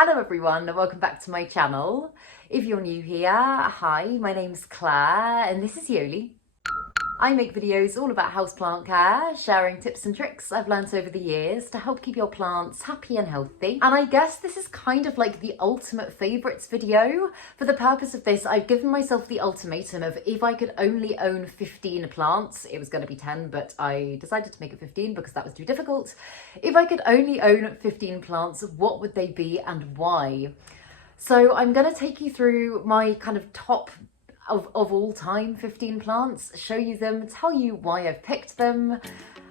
Hello everyone and welcome back to my channel. If you're new here, hi, my name's Claire and this is Yoli. I make videos all about houseplant care, sharing tips and tricks I've learnt over the years to help keep your plants happy and healthy. And I guess this is kind of like the ultimate favourites video. For the purpose of this, I've given myself the ultimatum of if I could only own 15 plants, it was going to be 10, but I decided to make it 15 because that was too difficult. If I could only own 15 plants, what would they be and why? So I'm going to take you through my kind of top of all time 15 plants, show you them, tell you why I've picked them,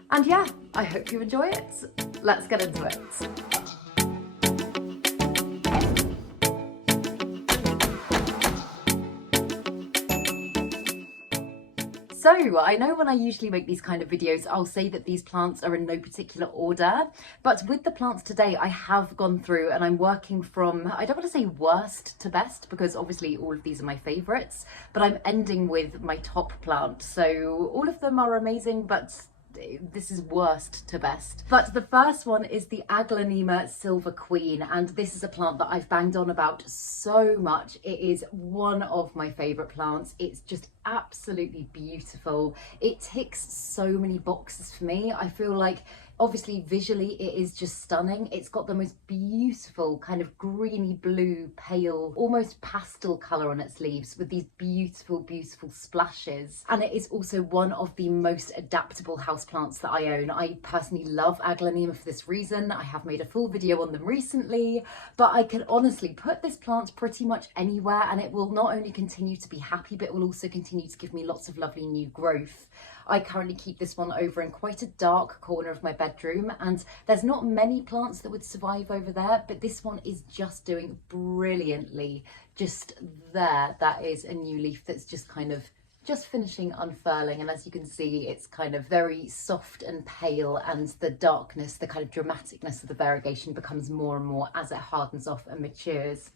and yeah, I hope you enjoy it. Let's get into it. So I know when I usually make these kind of videos, I'll say that these plants are in no particular order, but with the plants today, I have gone through and I'm working from, I don't want to say worst to best, because obviously all of these are my favorites, but I'm ending with my top plant. So all of them are amazing, but this is worst to best. But the first one is the Aglaonema Silver Queen, and this is a plant that I've banged on about so much. It is one of my favourite plants. It's just absolutely beautiful. It ticks so many boxes for me. I feel like obviously visually it is just stunning. It's got the most beautiful kind of greeny blue, pale, almost pastel colour on its leaves with these beautiful, beautiful splashes. And it is also one of the most adaptable houseplants that I own. I personally love Aglaonema for this reason. I have made a full video on them recently, but I can honestly put this plant pretty much anywhere and it will not only continue to be happy, but it will also continue to give me lots of lovely new growth. I currently keep this one over in quite a dark corner of my bedroom, and there's not many plants that would survive over there, but this one is just doing brilliantly. Just there, that is a new leaf that's just kind of just finishing unfurling, and as you can see, it's kind of very soft and pale, and the darkness, the kind of dramaticness of the variegation becomes more and more as it hardens off and matures.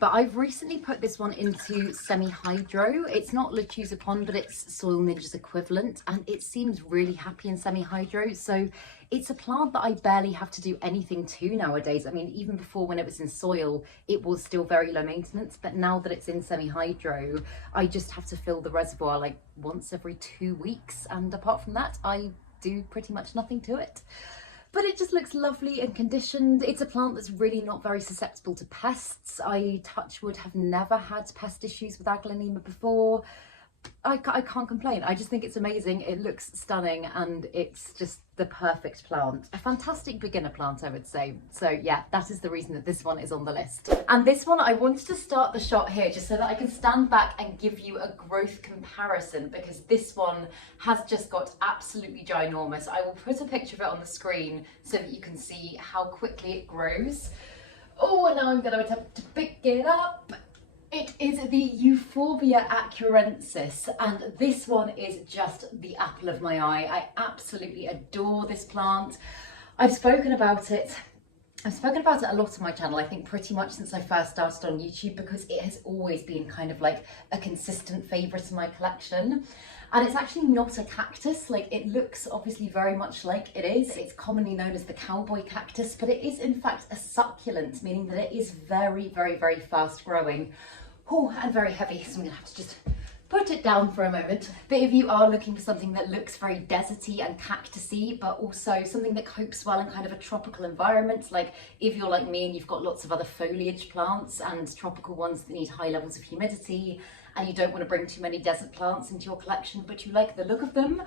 But I've recently put this one into semi-hydro. It's not Lechuza Pond, but it's Soil Ninja's equivalent, and it seems really happy in semi-hydro. So it's a plant that I barely have to do anything to nowadays. I mean, even before when it was in soil, it was still very low maintenance, but now that it's in semi-hydro, I just have to fill the reservoir like once every 2 weeks. And apart from that, I do pretty much nothing to it. But it just looks lovely and conditioned. It's a plant that's really not very susceptible to pests. I, touch wood, have never had pest issues with Aglaonema before. I can't complain. I just think it's amazing. It looks stunning and it's just the perfect plant. A fantastic beginner plant, I would say. So yeah, that is the reason that this one is on the list. And this one, I wanted to start the shot here just so that I can stand back and give you a growth comparison, because this one has just got absolutely ginormous. I will put a picture of it on the screen so that you can see how quickly it grows. Oh, and now I'm going to attempt to pick it up. It is the Euphorbia Accurensis, and this one is just the apple of my eye. I absolutely adore this plant. I've spoken about it a lot on my channel, I think pretty much since I first started on YouTube, because it has always been kind of like a consistent favourite in my collection. And it's actually not a cactus. Like, it looks obviously very much like it is. It's commonly known as the cowboy cactus, but it is in fact a succulent, meaning that it is very, very, very fast growing. Oh, and very heavy, so I'm gonna have to just put it down for a moment. But if you are looking for something that looks very deserty and cactusy, but also something that copes well in kind of a tropical environment, like if you're like me and you've got lots of other foliage plants and tropical ones that need high levels of humidity, and you don't want to bring too many desert plants into your collection, but you like the look of them,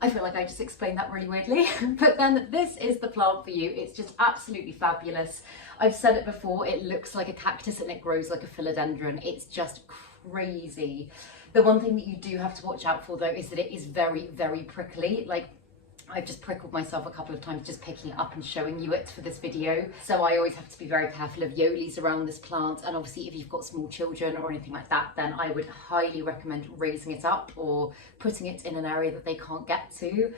I feel like I just explained that really weirdly, but then this is the plant for you. It's just absolutely fabulous. I've said it before, it looks like a cactus and it grows like a philodendron. It's just crazy. The one thing that you do have to watch out for though is that it is very, very prickly. Like, I've just prickled myself a couple of times just picking it up and showing you it for this video. So I always have to be very careful of yolis around this plant. And obviously if you've got small children or anything like that, then I would highly recommend raising it up or putting it in an area that they can't get to.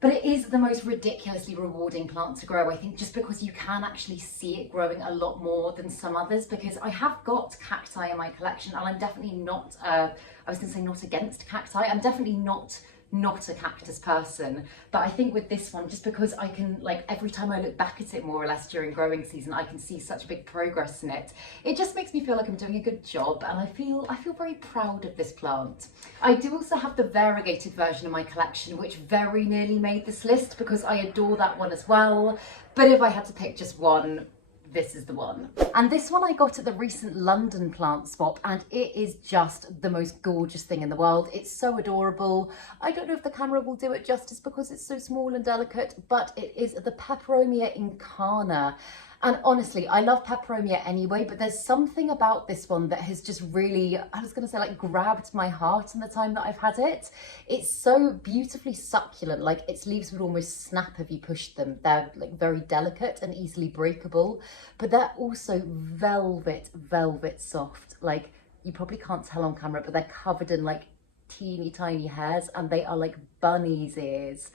But it is the most ridiculously rewarding plant to grow, I think, just because you can actually see it growing a lot more than some others, because I have got cacti in my collection and I'm definitely not, I was going to say not against cacti, I'm definitely not not a cactus person, but I think with this one, just because I can, like, every time I look back at it more or less during growing season, I can see such big progress in it. It just makes me feel like I'm doing a good job, and I feel very proud of this plant. I do also have the variegated version of my collection, which very nearly made this list because I adore that one as well. But if I had to pick just one, this is the one. And this one I got at the recent London plant swap, and it is just the most gorgeous thing in the world. It's so adorable. I don't know if the camera will do it justice because it's so small and delicate, but it is the Peperomia Incarna. And honestly, I love Peperomia anyway, but there's something about this one that has just really, I was going to say, like, grabbed my heart in the time that I've had it. It's so beautifully succulent, like its leaves would almost snap if you pushed them. They're like very delicate and easily breakable, but they're also velvet soft. Like, you probably can't tell on camera, but they're covered in like teeny tiny hairs, and they are like bunny's ears.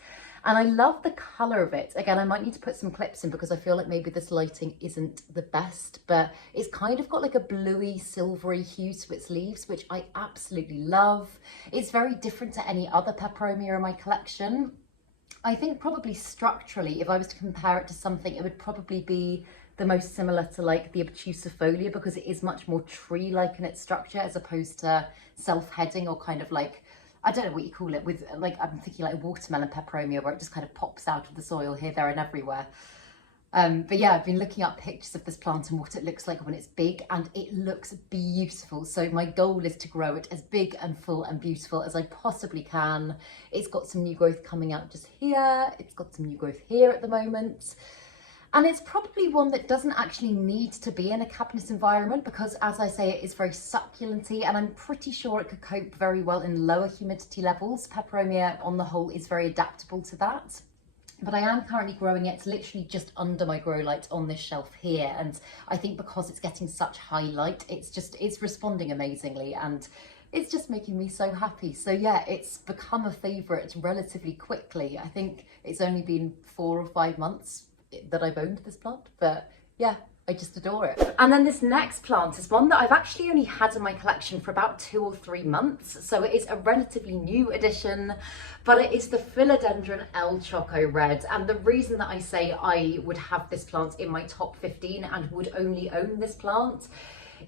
And I love the colour of it. Again, I might need to put some clips in because I feel like maybe this lighting isn't the best, but it's kind of got like a bluey, silvery hue to its leaves, which I absolutely love. It's very different to any other Peperomia in my collection. I think probably structurally, if I was to compare it to something, it would probably be the most similar to like the Obtusifolia, because it is much more tree-like in its structure as opposed to self-heading or kind of like, I don't know what you call it, with like, I'm thinking like watermelon Peperomia, where it just kind of pops out of the soil here, there and everywhere. But yeah, I've been looking up pictures of this plant and what it looks like when it's big, and it looks beautiful. So my goal is to grow it as big and full and beautiful as I possibly can. It's got some new growth coming out just here. It's got some new growth here at the moment. And it's probably one that doesn't actually need to be in a cabinet environment because, as I say, it is very succulenty, and I'm pretty sure it could cope very well in lower humidity levels. Peperomia on the whole is very adaptable to that. But I am currently growing it literally just under my grow light on this shelf here, and I think because it's getting such high light, it's responding amazingly, and it's just making me so happy. So yeah, it's become a favourite relatively quickly. I think it's only been 4 or 5 months that I've owned this plant, but yeah, I just adore it. And then this next plant is one that I've actually only had in my collection for about 2 or 3 months, so it is a relatively new addition, but it is the Philodendron El Choco Red. And the reason that I say I would have this plant in my top 15 and would only own this plant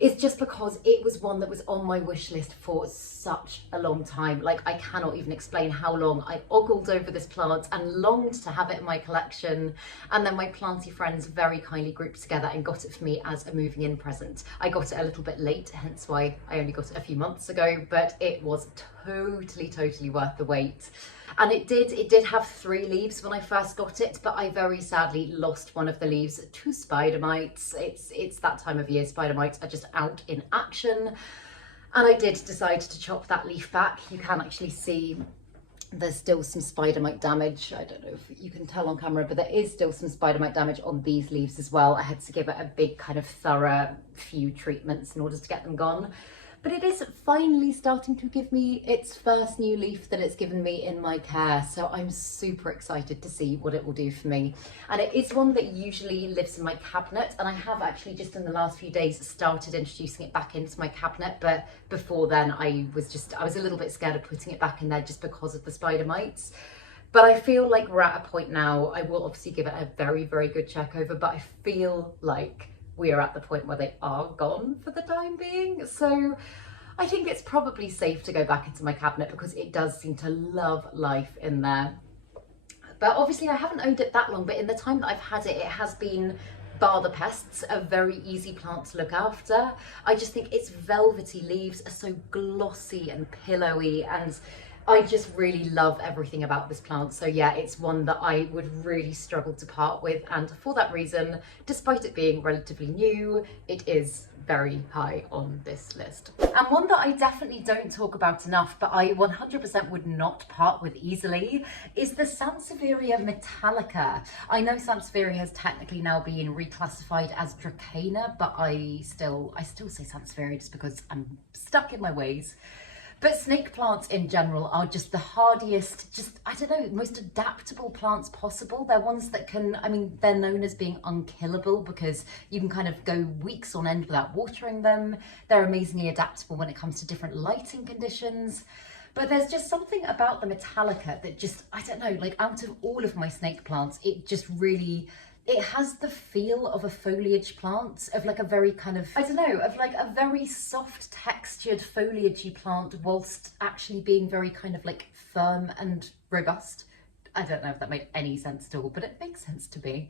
is just because it was one that was on my wish list for such a long time. Like, I cannot even explain how long I ogled over this plant and longed to have it in my collection. And then my planty friends very kindly grouped together and got it for me as a moving in present. I got it a little bit late, hence why I only got it a few months ago, but it was totally worth the wait. And it did have 3 leaves when I first got it, but I very sadly lost one of the leaves to spider mites. It's that time of year, spider mites are just out in action. And I did decide to chop that leaf back. You can actually see there's still some spider mite damage. I don't know if you can tell on camera, but there is still some spider mite damage on these leaves as well. I had to give it a big kind of thorough few treatments in order to get them gone. But it is finally starting to give me its first new leaf that it's given me in my care. So I'm super excited to see what it will do for me. And it is one that usually lives in my cabinet. And I have actually just in the last few days started introducing it back into my cabinet. But before then I was a little bit scared of putting it back in there just because of the spider mites. But I feel like we're at a point now, I will obviously give it a very good check over, but I feel like we are at the point where they are gone for the time being. So I think it's probably safe to go back into my cabinet because it does seem to love life in there. But obviously I haven't owned it that long, but in the time that I've had it, it has been, bar the pests, a very easy plant to look after. I just think its velvety leaves are so glossy and pillowy, and I just really love everything about this plant. So yeah, it's one that I would really struggle to part with, and for that reason, despite it being relatively new, it is very high on this list. And one that I definitely don't talk about enough, but I 100% would not part with easily, is the Sansevieria metallica. I know Sansevieria has technically now been reclassified as Dracaena, but I still say Sansevieria just because I'm stuck in my ways. But snake plants in general are just the hardiest, I don't know, most adaptable plants possible. They're ones that can, I mean, they're known as being unkillable because you can kind of go weeks on end without watering them. They're amazingly adaptable when it comes to different lighting conditions. But there's just something about the Metallica that just, I don't know, like out of all of my snake plants, it just really, it has the feel of a foliage plant, of like a very kind of, I don't know, of like a very soft textured foliagey plant whilst actually being very kind of like firm and robust. I don't know if that made any sense at all, but it makes sense to me.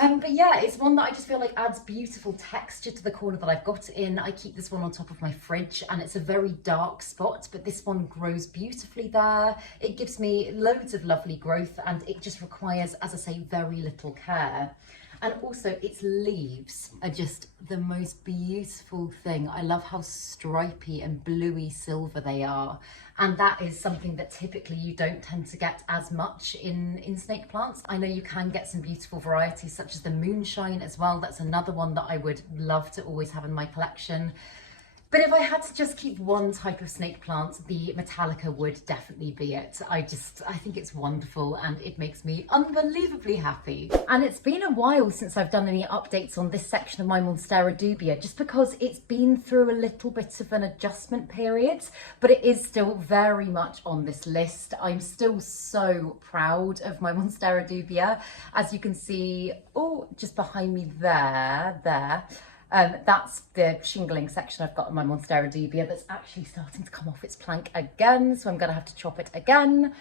But yeah, it's one that I just feel like adds beautiful texture to the corner that I've got in. I keep this one on top of my fridge and it's a very dark spot, but this one grows beautifully there. It gives me loads of lovely growth and it just requires, as I say, very little care. And also its leaves are just the most beautiful thing. I love how stripy and bluey silver they are. And that is something that typically you don't tend to get as much in snake plants. I know you can get some beautiful varieties such as the Moonshine as well. That's another one that I would love to always have in my collection. But if I had to just keep one type of snake plant, the Metallica would definitely be it. I think it's wonderful and it makes me unbelievably happy. And it's been a while since I've done any updates on this section of my Monstera Dubia, just because it's been through a little bit of an adjustment period, but it is still very much on this list. I'm still so proud of my Monstera Dubia. As you can see, oh, just behind me there. That's the shingling section I've got in my Monstera Dubia that's actually starting to come off its plank again. So I'm going to have to chop it again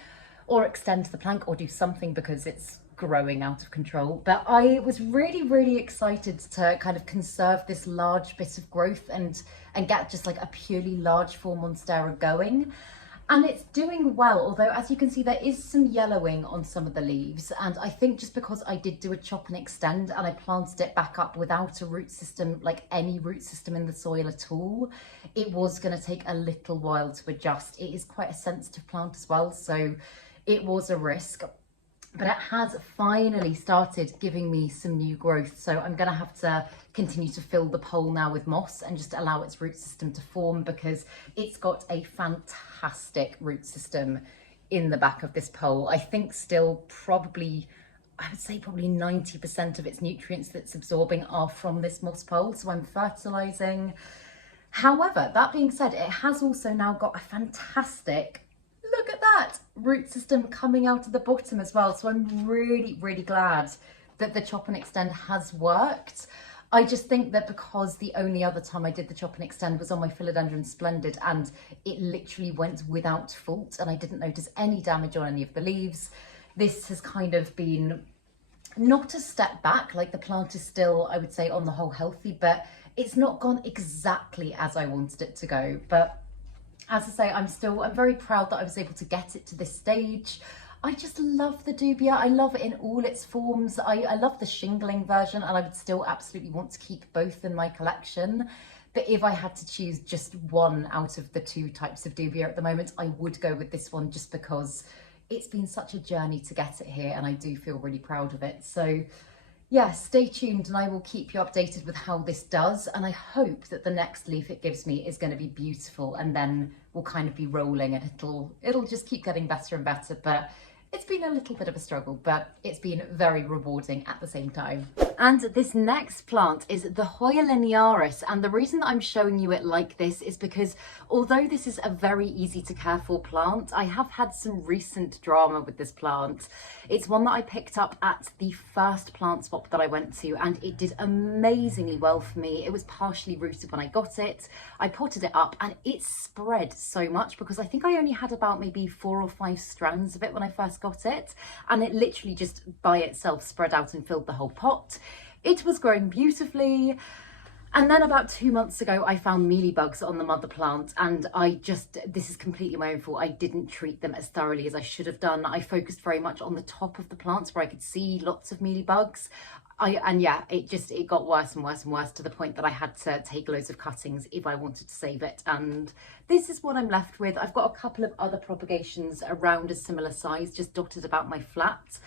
or extend the plank or do something because it's growing out of control. But I was really excited to kind of conserve this large bit of growth and get just like a purely large form Monstera going. And it's doing well, although as you can see, there is some yellowing on some of the leaves. And I think just because I did do a chop and extend and I planted it back up without a root system, like any root system in the soil at all, it was going to take a little while to adjust. It is quite a sensitive plant as well, so it was a risk. But it has finally started giving me some new growth. So I'm going to have to continue to fill the pole now with moss and just allow its root system to form, because it's got a fantastic root system in the back of this pole. I think still probably, I would say probably 90% of its nutrients that's absorbing are from this moss pole. So I'm fertilizing. However, that being said, it has also now got a fantastic, look at that, root system coming out of the bottom as well. So I'm really glad that the chop and extend has worked. I just think that because the only other time I did the chop and extend was on my Philodendron Splendid and it literally went without fault and I didn't notice any damage on any of the leaves, this has kind of been not a step back. Like the plant is still, I would say, on the whole healthy, but it's not gone exactly as I wanted it to go. But as I say, I'm very proud that I was able to get it to this stage. I just love the Dubia. I love it in all its forms. I love the shingling version and I would still absolutely want to keep both in my collection. But if I had to choose just one out of the two types of Dubia at the moment, I would go with this one just because it's been such a journey to get it here and I do feel really proud of it. So yeah, stay tuned and I will keep you updated with how this does. And I hope that the next leaf it gives me is going to be beautiful and then we'll kind of be rolling and it'll just keep getting better and better. But it's been a little bit of a struggle, but it's been very rewarding at the same time. And this next plant is the Hoya Linearis. And the reason that I'm showing you it like this is because although this is a very easy to care for plant, I have had some recent drama with this plant. It's one that I picked up at the first plant swap that I went to and it did amazingly well for me. It was partially rooted when I got it. I potted it up and it spread so much because I think I only had about maybe 4 or 5 strands of it when I first got it. And it literally just by itself spread out and filled the whole pot. It was growing beautifully. And then about 2 months ago, I found mealybugs on the mother plant and this is completely my own fault. I didn't treat them as thoroughly as I should have done. I focused very much on the top of the plants where I could see lots of mealybugs. It got worse and worse and worse to the point that I had to take loads of cuttings if I wanted to save it. And this is what I'm left with. I've got a couple of other propagations around a similar size, just dotted about my flat.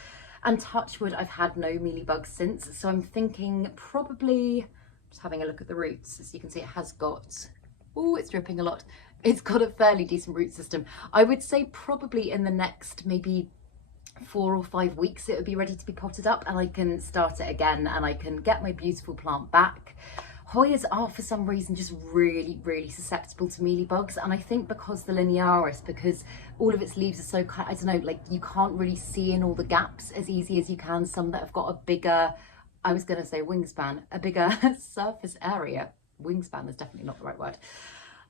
And touch wood, I've had no mealybugs since. So I'm thinking probably, just having a look at the roots, as you can see, it has got, oh, it's dripping a lot. It's got a fairly decent root system. I would say probably in the next maybe 4 or 5 weeks it would be ready to be potted up and I can start it again and I can get my beautiful plant back. Hoyas are for some reason just really susceptible to mealybugs, and I think because the Linearis, because all of its leaves are so, I don't know, like you can't really see in all the gaps as easy as you can some that have got a bigger, I was going to say wingspan, a bigger surface area. Wingspan is definitely not the right word.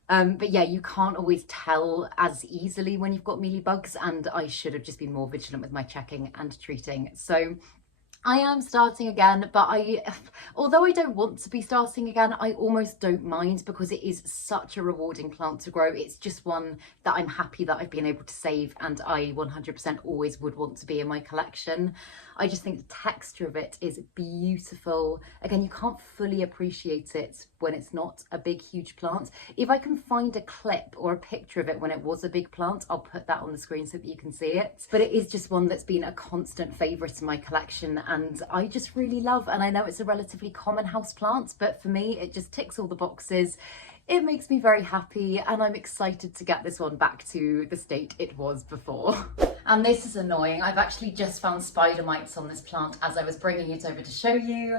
But yeah, you can't always tell as easily when you've got mealybugs, and I should have just been more vigilant with my checking and treating. So I am starting again, but although I don't want to be starting again, I almost don't mind because it is such a rewarding plant to grow. It's just one that I'm happy that I've been able to save, and I 100% always would want to be in my collection. I just think the texture of it is beautiful. Again, you can't fully appreciate it when it's not a big, huge plant. If I can find a clip or a picture of it when it was a big plant, I'll put that on the screen so that you can see it. But it is just one that's been a constant favourite in my collection, and I just really love, and I know it's a relatively common house plant, but for me, it just ticks all the boxes. It makes me very happy, and I'm excited to get this one back to the state it was before. And this is annoying. I've actually just found spider mites on this plant as I was bringing it over to show you.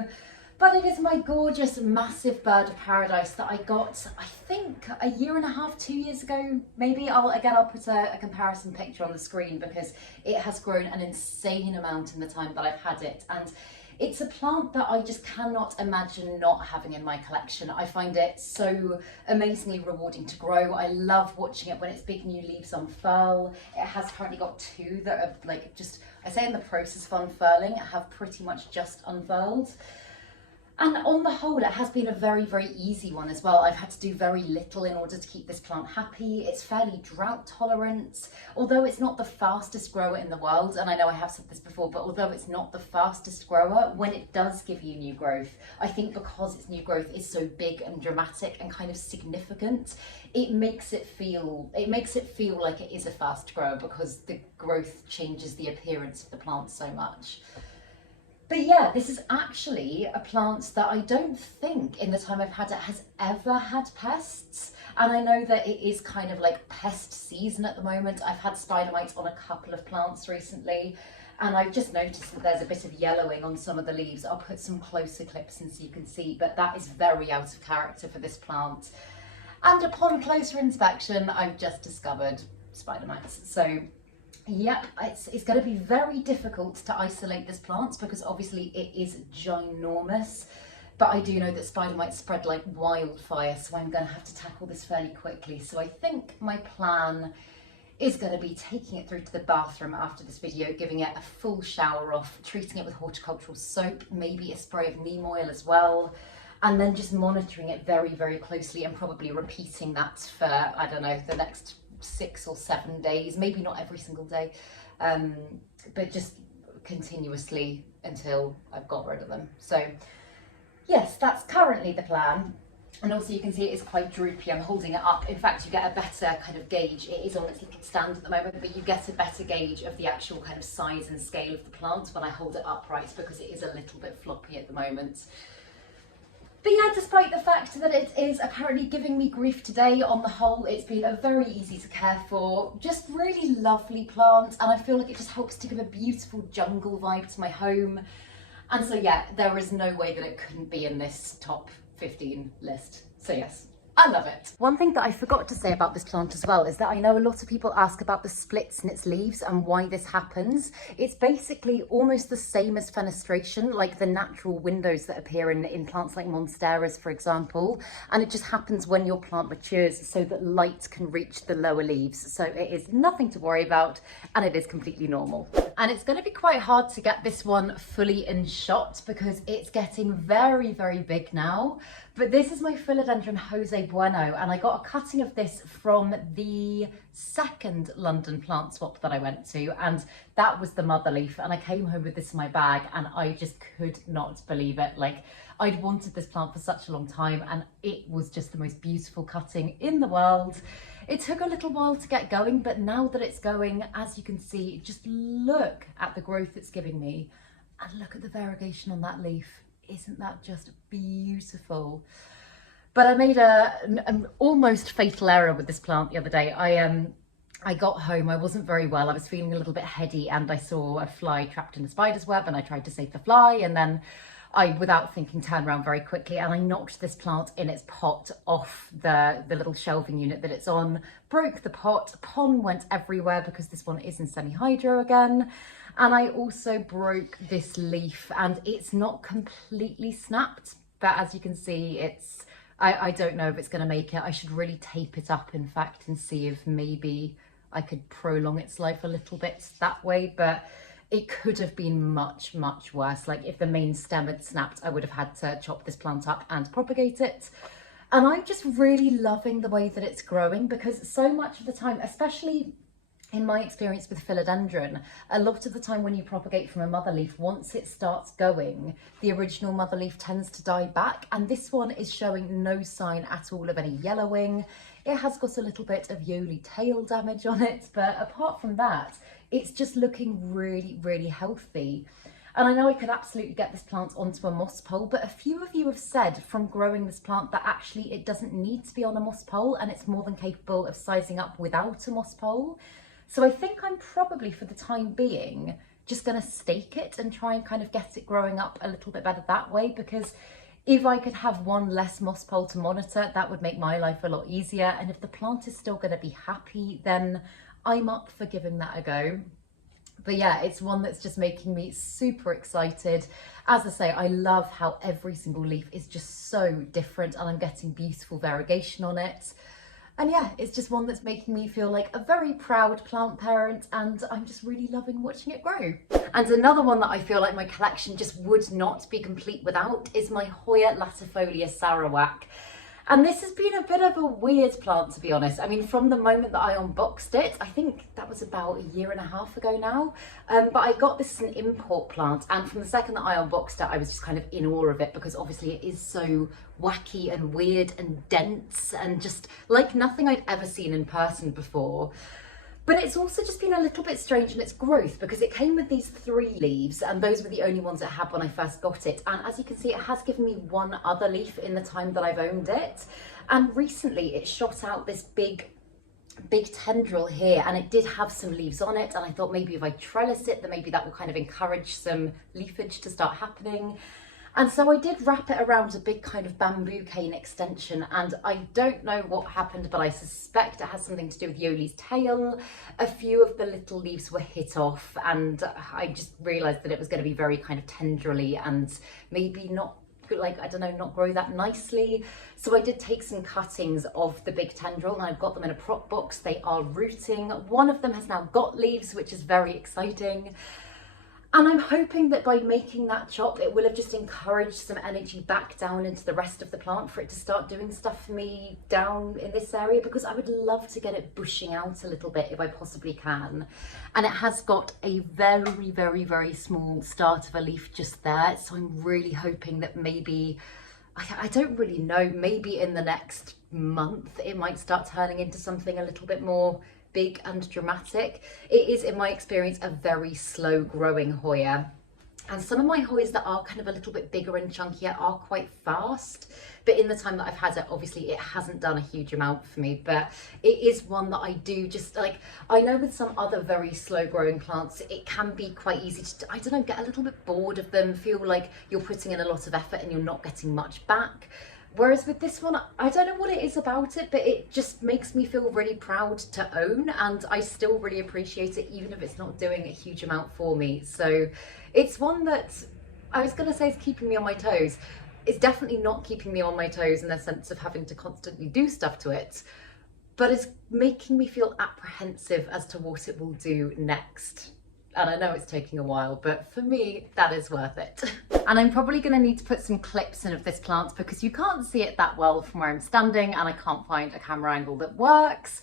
But it is my gorgeous, massive bird of paradise that I got, I think, a year and a half, 2 years ago, maybe. I'll put a comparison picture on the screen because it has grown an insane amount in the time that I've had it. And it's a plant that I just cannot imagine not having in my collection. I find it so amazingly rewarding to grow. I love watching it when its big new leaves unfurl. It has currently got two that are like just, I say in the process of unfurling, have pretty much just unfurled. And on the whole, it has been a very easy one as well. I've had to do very little in order to keep this plant happy. It's fairly drought tolerant, although it's not the fastest grower in the world. And I know I have said this before, but although it's not the fastest grower, when it does give you new growth, I think because its new growth is so big and dramatic and kind of significant, it makes it feel like it is a fast grower because the growth changes the appearance of the plant so much. But yeah, this is actually a plant that I don't think in the time I've had it has ever had pests. And I know that it is kind of like pest season at the moment. I've had spider mites on a couple of plants recently, and I've just noticed that there's a bit of yellowing on some of the leaves. I'll put some closer clips in so you can see, but that is very out of character for this plant. And upon closer inspection, I've just discovered spider mites. So yep, it's going to be very difficult to isolate this plant because obviously it is ginormous, but I do know that spider mites spread like wildfire, so I'm going to have to tackle this fairly quickly. So I think my plan is going to be taking it through to the bathroom after this video, giving it a full shower off, treating it with horticultural soap, maybe a spray of neem oil as well, and then just monitoring it very closely and probably repeating that for, I don't know, the next 6 or 7 days, maybe not every single day, but just continuously until I've got rid of them. So yes, that's currently the plan. And also you can see it is quite droopy. I'm holding it up. In fact, you get a better kind of gauge. It is on its little stand at the moment, but you get a better gauge of the actual kind of size and scale of the plant when I hold it upright because it is a little bit floppy at the moment. But yeah, despite the fact that it is apparently giving me grief today, on the whole, it's been a very easy to care for, just really lovely plant, and I feel like it just helps to give a beautiful jungle vibe to my home. And so yeah, there is no way that it couldn't be in this top 15 list. So yes, I love it. One thing that I forgot to say about this plant as well is that I know a lot of people ask about the splits in its leaves and why this happens. It's basically almost the same as fenestration, like the natural windows that appear in plants like Monsteras, for example. And it just happens when your plant matures so that light can reach the lower leaves. So it is nothing to worry about, and it is completely normal. And it's going to be quite hard to get this one fully in shot because it's getting very big now. But this is my Philodendron Bueno, and I got a cutting of this from the second London plant swap that I went to, and that was the mother leaf, and I came home with this in my bag and I just could not believe it. Like, I'd wanted this plant for such a long time, and it was just the most beautiful cutting in the world. It took a little while to get going, but now that it's going, as you can see, just look at the growth it's giving me and look at the variegation on that leaf. Isn't that just beautiful? But I made an almost fatal error with this plant the other day. I got home, I wasn't very well, I was feeling a little bit heady, and I saw a fly trapped in a spider's web, and I tried to save the fly, and then I, without thinking, turned around very quickly and I knocked this plant in its pot off the little shelving unit that it's on, broke the pot, pollen went everywhere because this one is in semi-hydro again. And I also broke this leaf and it's not completely snapped, but as you can see, it's, I don't know if it's going to make it. I should really tape it up, in fact, and see if maybe I could prolong its life a little bit that way, but it could have been much, much worse. Like if the main stem had snapped, I would have had to chop this plant up and propagate it. And I'm just really loving the way that it's growing, because so much of the time, especially in my experience with philodendron, a lot of the time when you propagate from a mother leaf, once it starts going, the original mother leaf tends to die back. And this one is showing no sign at all of any yellowing. It has got a little bit of Yoli tail damage on it, but apart from that, it's just looking really, really healthy. And I know I could absolutely get this plant onto a moss pole, but a few of you have said from growing this plant that actually it doesn't need to be on a moss pole and it's more than capable of sizing up without a moss pole. So I think I'm probably, for the time being, just going to stake it and try and kind of get it growing up a little bit better that way, because if I could have one less moss pole to monitor, that would make my life a lot easier. And if the plant is still going to be happy, then I'm up for giving that a go. But yeah, it's one that's just making me super excited. As I say, I love how every single leaf is just so different and I'm getting beautiful variegation on it. And yeah, it's just one that's making me feel like a very proud plant parent, and I'm just really loving watching it grow. And another one that I feel like my collection just would not be complete without is my Hoya Latifolia Sarawak. And this has been a bit of a weird plant, to be honest. I mean, from the moment that I unboxed it, I think that was about a year and a half ago now, but I got this as an import plant, and from the second that I unboxed it, I was just kind of in awe of it, because obviously it is so wacky and weird and dense and just like nothing I'd ever seen in person before. But it's also just been a little bit strange in its growth, because it came with these 3 leaves and those were the only ones it had when I first got it. And as you can see, it has given me 1 other leaf in the time that I've owned it. And recently it shot out this big tendril here, and it did have some leaves on it. And I thought maybe if I trellis it, then maybe that will kind of encourage some leafage to start happening. And so I did wrap it around a big kind of bamboo cane extension, and I don't know what happened, but I suspect it has something to do with Yoli's tail. A few of the little leaves were hit off, and I just realised that it was going to be very kind of tendrily and maybe not, like, I don't know, not grow that nicely. So I did take some cuttings of the big tendril and I've got them in a prop box. They are rooting. One of them has now got leaves, which is very exciting. And I'm hoping that by making that chop, it will have just encouraged some energy back down into the rest of the plant for it to start doing stuff for me down in this area, because I would love to get it bushing out a little bit if I possibly can. And it has got a very, very, very small start of a leaf just there. So I'm really hoping that maybe, I don't really know, maybe in the next month, it might start turning into something a little bit more big and dramatic. It is, in my experience, a very slow growing Hoya. And some of my Hoyas that are kind of a little bit bigger and chunkier are quite fast. But in the time that I've had it, obviously it hasn't done a huge amount for me. But it is one that I do just like, I know with some other very slow growing plants, it can be quite easy to, I don't know, get a little bit bored of them, feel like you're putting in a lot of effort and you're not getting much back. Whereas with this one, I don't know what it is about it, but it just makes me feel really proud to own, and I still really appreciate it, even if it's not doing a huge amount for me. So it's one that I was going to say is keeping me on my toes. It's definitely not keeping me on my toes in the sense of having to constantly do stuff to it, but it's making me feel apprehensive as to what it will do next. And I know it's taking a while, but for me, that is worth it. And I'm probably going to need to put some clips in of this plant because you can't see it that well from where I'm standing and I can't find a camera angle that works.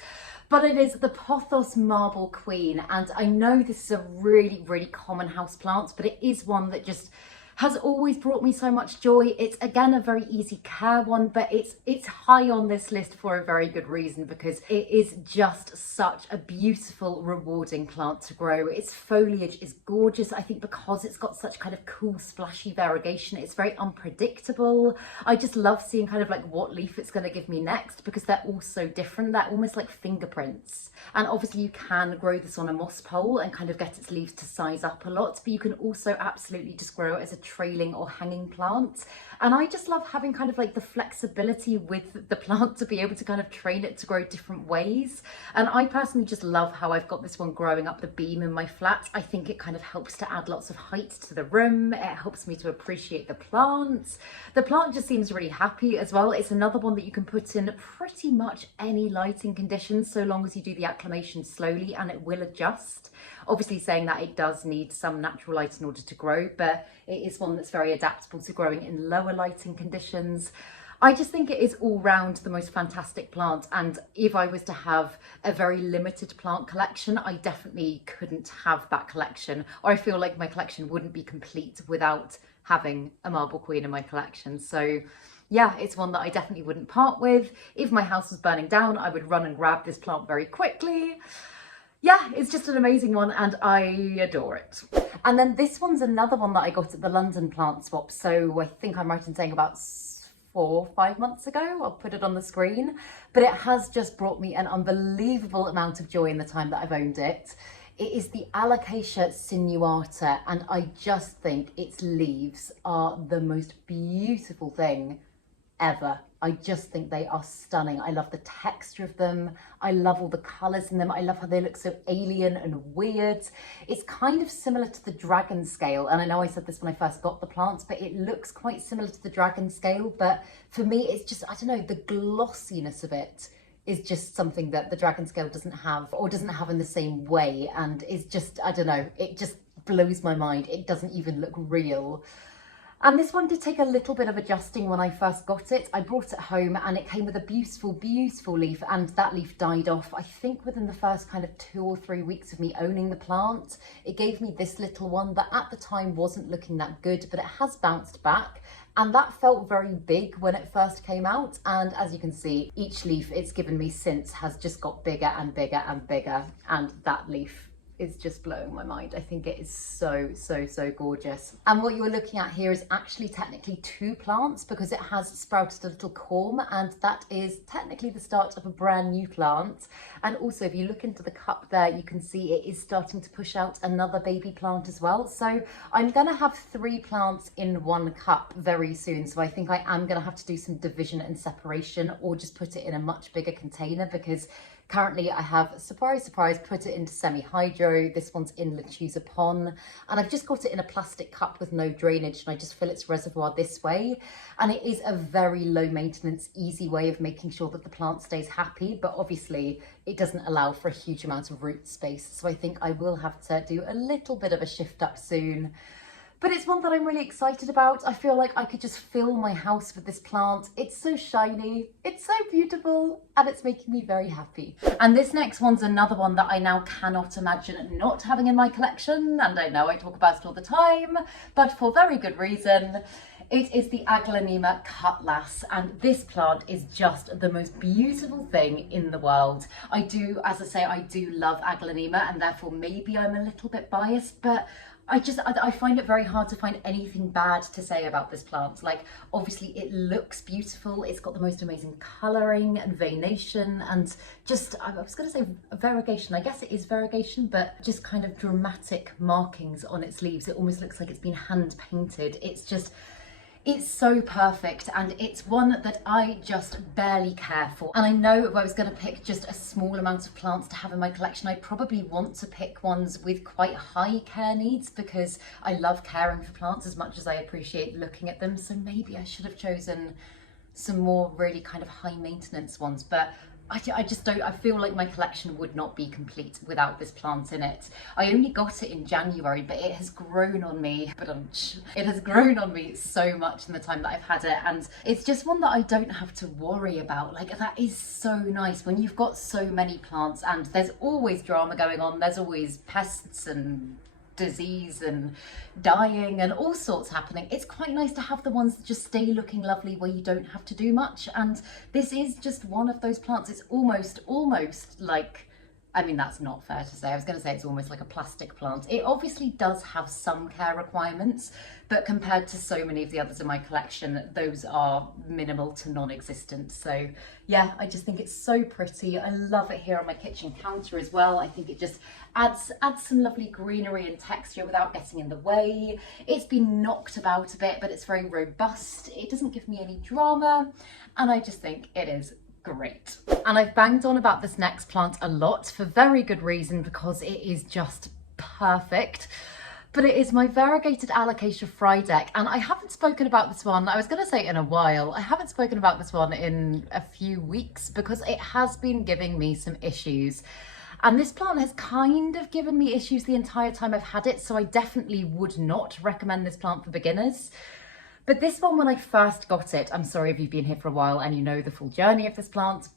But it is the Pothos Marble Queen. And I know this is a really, really common house plant, but it is one that just has always brought me so much joy. It's again a very easy care one, but it's high on this list for a very good reason, because it is just such a beautiful, rewarding plant to grow. Its foliage is gorgeous, I think, because it's got such kind of cool, splashy variegation. It's very unpredictable. I just love seeing kind of like what leaf it's going to give me next, because they're all so different. They're almost like fingerprints. And obviously you can grow this on a moss pole and kind of get its leaves to size up a lot, but you can also absolutely just grow it as a trailing or hanging plant. And I just love having kind of like the flexibility with the plant to be able to kind of train it to grow different ways. And I personally just love how I've got this one growing up the beam in my flat. I think it kind of helps to add lots of height to the room. It helps me to appreciate the plant. The plant just seems really happy as well. It's another one that you can put in pretty much any lighting conditions, so long as you do the acclimation slowly, and it will adjust. Obviously saying that it does need some natural light in order to grow, but it is one that's very adaptable to growing in lower lighting conditions. I just think it is all round the most fantastic plant, and if I was to have a very limited plant collection, I definitely couldn't have that collection, or I feel like my collection wouldn't be complete without having a marble queen in my collection. So yeah, it's one that I definitely wouldn't part with. If my house was burning down, I would run and grab this plant very quickly. Yeah, it's just an amazing one and I adore it. And then this one's another one that I got at the London plant swap. So I think I'm right in saying about 4 or 5 months ago. I'll put it on the screen. But it has just brought me an unbelievable amount of joy in the time that I've owned it. It is the Alocasia sinewata, and I just think its leaves are the most beautiful thing ever. I just think they are stunning. I love the texture of them. I love all the colours in them. I love how they look so alien and weird. It's kind of similar to the dragon scale. And I know I said this when I first got the plants, but it looks quite similar to the dragon scale. But for me, it's just, I don't know, the glossiness of it is just something that the dragon scale doesn't have, or doesn't have in the same way. And it's just, I don't know, it just blows my mind. It doesn't even look real. And this one did take a little bit of adjusting when I first got it. I brought it home and it came with a beautiful, beautiful leaf, and that leaf died off, I think, within the first kind of 2 or 3 weeks of me owning the plant. It gave me this little one that at the time wasn't looking that good, but it has bounced back. And that felt very big when it first came out. And as you can see, each leaf it's given me since has just got bigger and bigger and bigger. And that leaf is just blowing my mind. I think it is so, so, so gorgeous. And what you're looking at here is actually technically 2 plants, because it has sprouted a little corm, and that is technically the start of a brand new plant. And also, if you look into the cup there, you can see it is starting to push out another baby plant as well. So I'm gonna have 3 plants in 1 cup very soon. So I think I am gonna have to do some division and separation, or just put it in a much bigger container, because currently I have, surprise, surprise, put it into semi-hydro. This one's in Lechuza Pond, and I've just got it in a plastic cup with no drainage, and I just fill its reservoir this way. And it is a very low maintenance, easy way of making sure that the plant stays happy, but obviously it doesn't allow for a huge amount of root space. So I think I will have to do a little bit of a shift up soon. But it's one that I'm really excited about. I feel like I could just fill my house with this plant. It's so shiny, it's so beautiful, and it's making me very happy. And this next one's another one that I now cannot imagine not having in my collection. And I know I talk about it all the time, but for very good reason. It is the Aglaonema cutlass, and this plant is just the most beautiful thing in the world. I do, as I say, I do love Aglaonema, and therefore maybe I'm a little bit biased, but I find it very hard to find anything bad to say about this plant. Like, obviously it looks beautiful, it's got the most amazing colouring and veination, and just, I was going to say variegation, I guess it is variegation, but just kind of dramatic markings on its leaves. It almost looks like it's been hand painted. It's so perfect, and it's one that I just barely care for. And I know if I was going to pick just a small amount of plants to have in my collection, I'd probably want to pick ones with quite high care needs, because I love caring for plants as much as I appreciate looking at them. So maybe I should have chosen some more really kind of high maintenance ones, but I just don't, I feel like my collection would not be complete without this plant in it. I only got it in January, but it has grown on me, it has grown on me so much in the time that I've had it, and it's just one that I don't have to worry about. Like, that is so nice when you've got so many plants, and there's always drama going on, there's always pests and disease and dying and all sorts happening. It's quite nice to have the ones that just stay looking lovely where you don't have to do much, and this is just one of those plants. It's almost like I mean, that's not fair to say. I was going to say it's almost like a plastic plant. It obviously does have some care requirements, but compared to so many of the others in my collection, those are minimal to non-existent. So yeah, I just think it's so pretty. I love it here on my kitchen counter as well. I think it just adds some lovely greenery and texture without getting in the way. It's been knocked about a bit, but it's very robust. It doesn't give me any drama, and I just think it is great. And I've banged on about this next plant a lot for very good reason, because it is just perfect. But it is my variegated Alocasia frydeck, and I haven't spoken about this one, I was going to say in a while, I haven't spoken about this one in a few weeks because it has been giving me some issues. And this plant has kind of given me issues the entire time I've had it, so I definitely would not recommend this plant for beginners. But this one, when I first got it, I'm sorry if you've been here for a while and you know the full journey of this plant,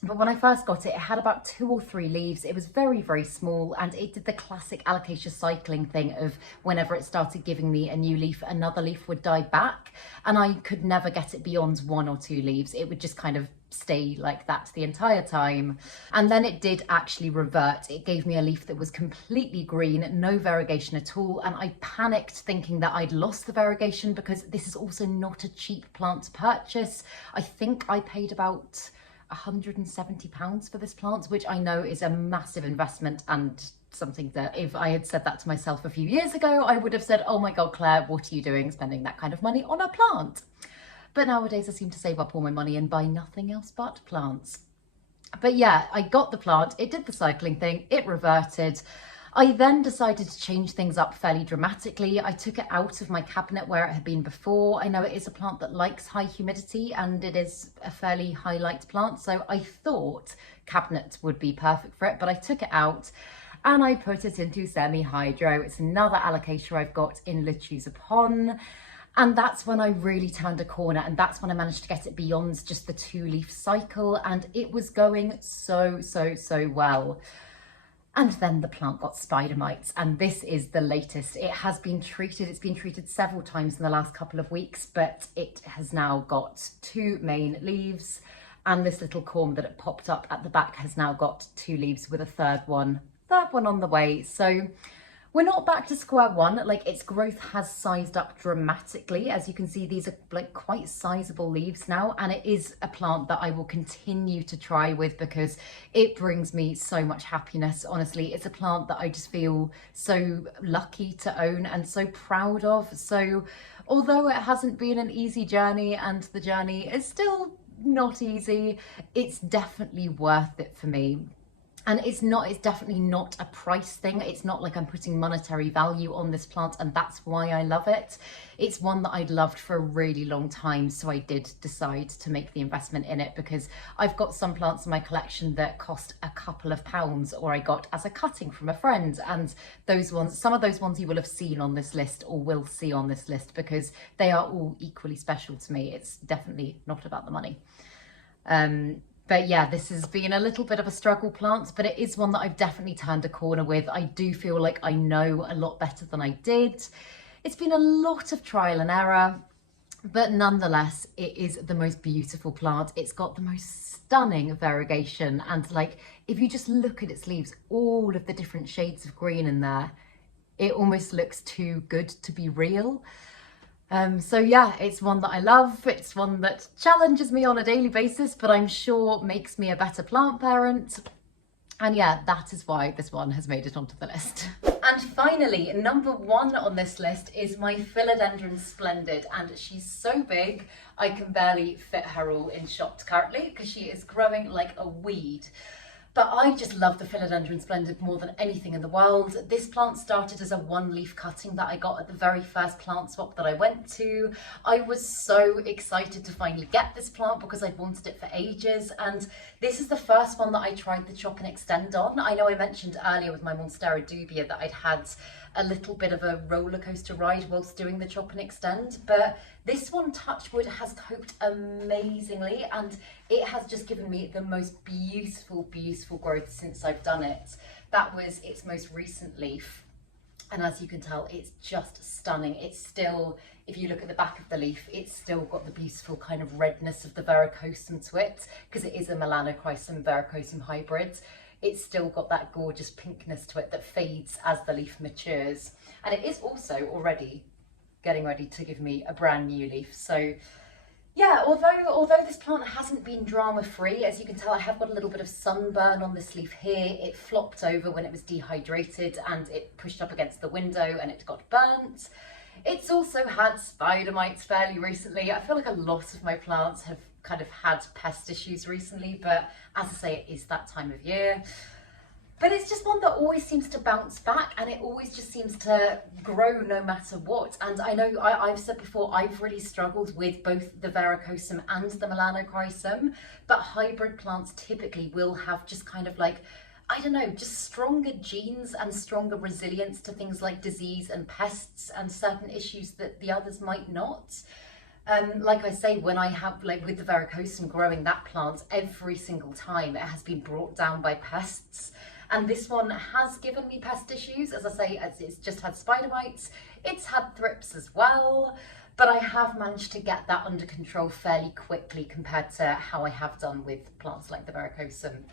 but when I first got it, it had about 2 or 3 leaves. It was very, very small, and it did the classic Alocasia cycling thing of whenever it started giving me a new leaf, another leaf would die back, and I could never get it beyond 1 or 2 leaves. It would just kind of stay like that the entire time. And then it did actually revert. It gave me a leaf that was completely green, no variegation at all, and I panicked thinking that I'd lost the variegation, because this is also not a cheap plant to purchase. I think I paid about £170 for this plant, which I know is a massive investment, and something that if I had said that to myself a few years ago, I would have said, oh my God, Claire, what are you doing spending that kind of money on a plant? But nowadays I seem to save up all my money and buy nothing else but plants. But yeah, I got the plant, it did the cycling thing, it reverted. I then decided to change things up fairly dramatically. I took it out of my cabinet where it had been before. I know it is a plant that likes high humidity, and it is a fairly high light plant, so I thought cabinets would be perfect for it, but I took it out and I put it into semi-hydro. It's another Alocasia I've got in Le Upon. And that's when I really turned a corner, and that's when I managed to get it beyond just the 2-leaf cycle, and it was going so well. And then the plant got spider mites, and this is the latest. It has been treated, it's been treated several times in the last couple of weeks, but it has now got 2 main leaves, and this little corm that it popped up at the back has now got 2 leaves with a third one on the way. So we're not back to square one. Like, its growth has sized up dramatically. As you can see, these are like quite sizable leaves now, and it is a plant that I will continue to try with because it brings me so much happiness. Honestly, it's a plant that I just feel so lucky to own and so proud of. So although it hasn't been an easy journey, and the journey is still not easy, it's definitely worth it for me. And it's definitely not a price thing. It's not like I'm putting monetary value on this plant, and that's why I love it. It's one that I'd loved for a really long time, so I did decide to make the investment in it, because I've got some plants in my collection that cost a couple of pounds, or I got as a cutting from a friend, and those ones, some of those ones you will have seen on this list or will see on this list, because they are all equally special to me. It's definitely not about the money. But yeah, this has been a little bit of a struggle plant, but it is one that I've definitely turned a corner with. I do feel like I know a lot better than I did. It's been a lot of trial and error, but nonetheless, it is the most beautiful plant. It's got the most stunning variegation, and like, if you just look at its leaves, all of the different shades of green in there, it almost looks too good to be real. So yeah, it's one that I love. It's one that challenges me on a daily basis, but I'm sure makes me a better plant parent. And yeah, that is why this one has made it onto the list. And finally, number 1 on this list is my Philodendron Splendid, and she's so big I can barely fit her all in shot currently because she is growing like a weed. But I just love the Philodendron Splendid more than anything in the world. This plant started as a 1-leaf cutting that I got at the very first plant swap that I went to. I was so excited to finally get this plant because I'd wanted it for ages, and this is the first one that I tried the chop and extend on. I know I mentioned earlier with my Monstera Dubia that I'd had a little bit of a roller coaster ride whilst doing the chop and extend, but this one, touch wood, has coped amazingly, and it has just given me the most beautiful growth since I've done it. That was its most recent leaf, and as you can tell, it's just stunning. It's still, if you look at the back of the leaf, it's still got the beautiful kind of redness of the verrucosum to it, because it is a melanochrysum verrucosum hybrid. it's still got that gorgeous pinkness to it that fades as the leaf matures. And it is also already getting ready to give me a brand new leaf. So yeah, although this plant hasn't been drama free, as you can tell, I have got a little bit of sunburn on this leaf here. It flopped over when it was dehydrated and it pushed up against the window and it got burnt. It's also had spider mites fairly recently. I feel like a lot of my plants have kind of had pest issues recently, but as I say, it is that time of year. But it's just one that always seems to bounce back, and it always just seems to grow no matter what. And I know I've said before, I've really struggled with both the verrucosum and the melanochrysum, but hybrid plants typically will have just kind of like, I don't know, just stronger genes and stronger resilience to things like disease and pests and certain issues that the others might not. Like I say, when I have, like with the verrucosum growing that plant, every single time it has been brought down by pests. And this one has given me pest issues. As I say, it's just had spider mites. It's had thrips as well, but I have managed to get that under control fairly quickly compared to how I have done with plants like the verrucosum.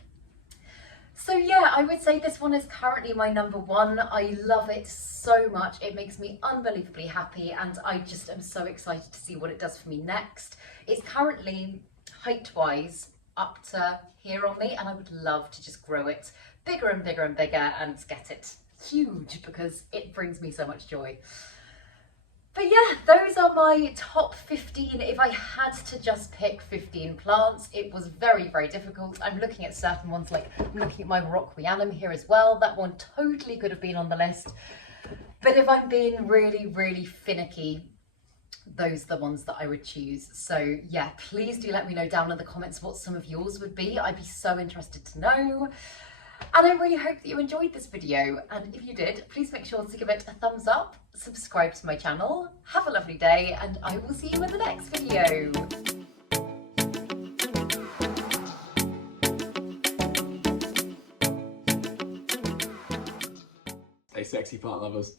So yeah, I would say this one is currently my number one. I love it so much. It makes me unbelievably happy, and I just am so excited to see what it does for me next. It's currently height-wise up to here on me, and I would love to just grow it bigger and bigger and bigger and get it huge because it brings me so much joy. But yeah, those are my top 15. If I had to just pick 15 plants, it was very, very difficult. I'm looking at certain ones, like I'm looking at my Rockwianum here as well. That one totally could have been on the list. But if I'm being really, really finicky, those are the ones that I would choose. So yeah, please do let me know down in the comments what some of yours would be. I'd be so interested to know. And I really hope that you enjoyed this video, and if you did, please make sure to give it a thumbs up, subscribe to my channel, have a lovely day, and I will see you in the next video. Stay sexy, plant lovers.